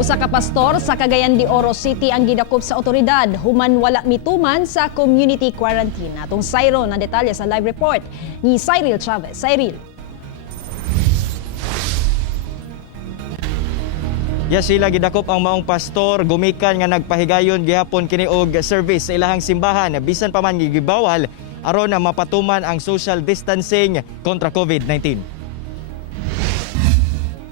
Usa ka pastor sa Cagayan de Oro City ang gidakop sa otoridad human wala mituman sa community quarantine. Atong Cyril na detalye sa live report ni Cyril Chavez. Cyril. Sila gidakop ang maong pastor gumikan nga nagpahigayon gihapon kini og service sa ilahang simbahan bisan pa man gigibawal aron na mapatuman ang social distancing kontra COVID-19.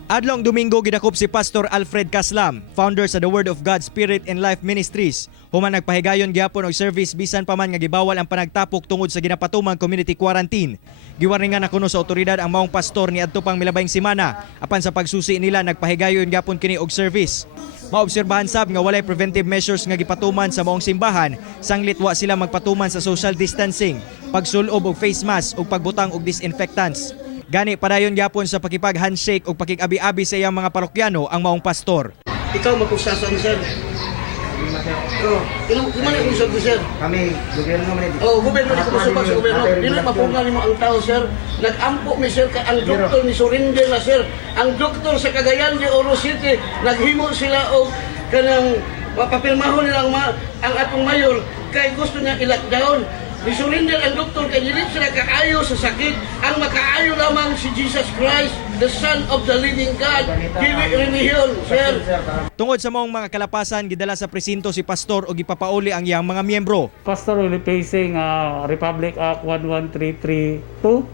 Adlong Domingo gidakop si Pastor Alfred Caslam, founder sa The Word of God Spirit and Life Ministries. Human nagpahigayon gihapon og service bisan pa man nga gibawal ang panagtapok tungod sa ginapatumang community quarantine. Giwaringan na kuno sa otoridad ang maong pastor ni adto pang milabayng semana apan sa pagsusi nila nagpahigayon gihapon kini og service. Maobserbahan sab nga walay preventive measures nga gipatuman sa maong simbahan, sanglit wa sila magpatuman sa social distancing, pagsulob og face mask ug pagbutang og disinfectants. Gani padayon gyapon sa pakipag-handshake o pakig-abi-abi sa iyang mga parokyano ang maong pastor. Ikaw magkusasan, sir. Ilang na kusag ko, sir? Kami, gobyerno man ito. Gobyerno di ko masubag sa gobyerno. Dili mapunga nimo ang tao, sir. Nag-ampo mi, sir, ang doktor ni Surinder na, sir. Ang doktor sa Cagayan de Oro City, naghimo sila og kanang papirmahon nila ang atong mayor kay gusto niya i-lockdown. Ni Surinder ang doktor kay dili sila kaayo sa sakit. Ang makaayo lamang si Jesus Christ, the Son of the Living God. Dili relihiyon, sir. Tungod sa maong mga kalapasan, gidala sa presinto si pastor o gipapauli ang iyang mga miyembro. Pastor will be facing Republic Act 11332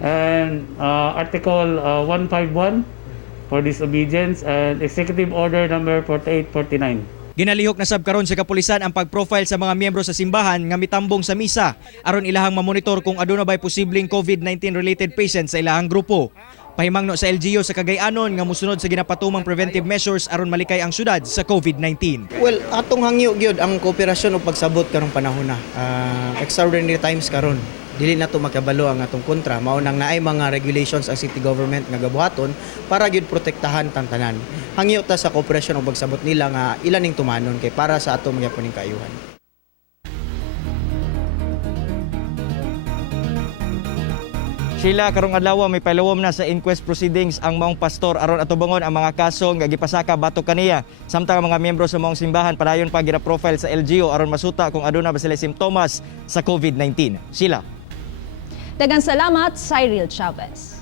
and Article 151 for disobedience and Executive Order number 4849. Ginalihok na sab karon sa kapulisan ang pag-profile sa mga miyembro sa simbahan nga mitambong sa misa aron ilahang mamonitor kung aduna bay posibleng COVID-19 related patients sa ilahang grupo. Pahimangno sa LGU sa Cagayanon nga musunod sa ginapatumang preventive measures aron malikay ang syudad sa COVID-19. Well, atong hangyo gyud ang kooperasyon o pagsabot karong panahon na. Extraordinary times karon. Dili na to makabalo ang atong kontra. Mao nang naay mga regulations ang city government nga gabuhaton para gyud protektahan tang tanan. Hangyo ta sa kooperasyon o pagsabot nila nga ilaning tumanon kay para sa atong gyapon ning kaayuhan. Sila karong adlaw may palawom na sa inquest proceedings ang maong pastor aron atubangon ang mga kaso nga gipasaka batok kaniya. Samtang ang mga miyembro sa maong simbahan padayon pa gina-profile sa LGU aron masuta kung aduna ba sila simptomas sa COVID-19. Sila. Daghang salamat, Cyril Chavez.